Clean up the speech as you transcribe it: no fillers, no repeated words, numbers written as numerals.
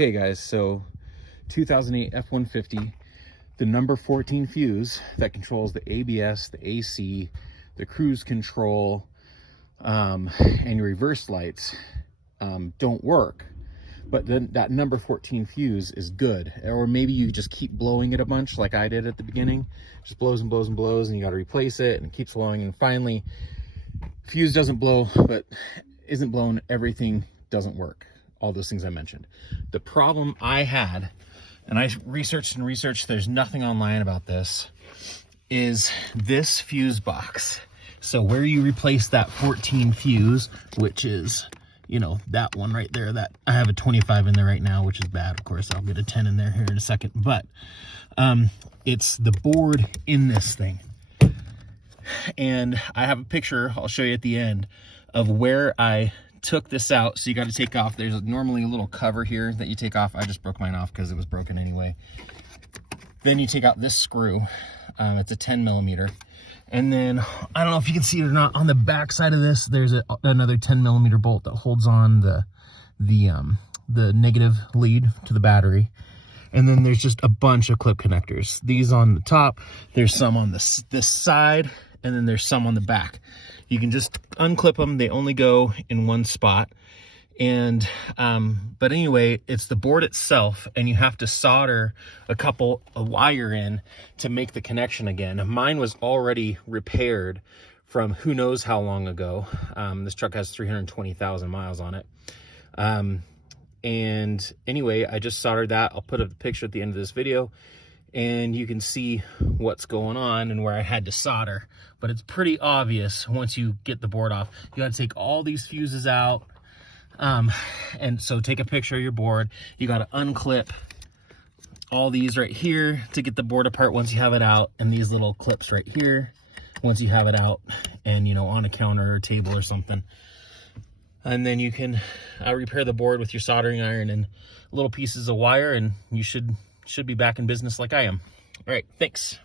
Okay guys, so 2008 F-150, the number 14 fuse that controls the ABS, the AC, the cruise control, and your reverse lights don't work. But then that number 14 fuse is good. Or maybe you just keep blowing it a bunch like I did at the beginning. Just blows and blows and blows, and you got to replace it, and it keeps blowing, and finally fuse doesn't blow, but isn't blown, everything doesn't work. All those things I mentioned. The problem I had, and I researched and researched, there's nothing online about this, is this fuse box. So where you replace that 14 fuse, which is, you know, that one right there, that I have a 25 in there right now, which is bad. Of course, I'll get a 10 in there here in a second, but it's the board in this thing. And I have a picture, I'll show you at the end, of where I took this out. So you got to take off, there's normally a little cover here that you take off. I just broke mine off because it was broken anyway. Then you take out this screw. It's a 10 millimeter. And then, I don't know if you can see it or not, on the back side of this, there's another 10 millimeter bolt that holds on the negative lead to the battery. And then there's just a bunch of clip connectors. These on the top, there's some on this side, and then there's some on the back. You can just unclip them. They only go in one spot. And but anyway, it's the board itself, and you have to solder a wire in to make the connection again. Mine was already repaired from who knows how long ago. This truck has 320,000 miles on it. And anyway, I just soldered that. I'll put up the picture at the end of this video, and you can see what's going on and where I had to solder. But it's pretty obvious once you get the board off. You got to take all these fuses out. And so take a picture of your board. You got to unclip all these right here to get the board apart once you have it out, and these little clips right here once you have it out, and you know, on a counter or table or something. And then you can repair the board with your soldering iron and little pieces of wire, and you should be back in business like I am. All right, thanks.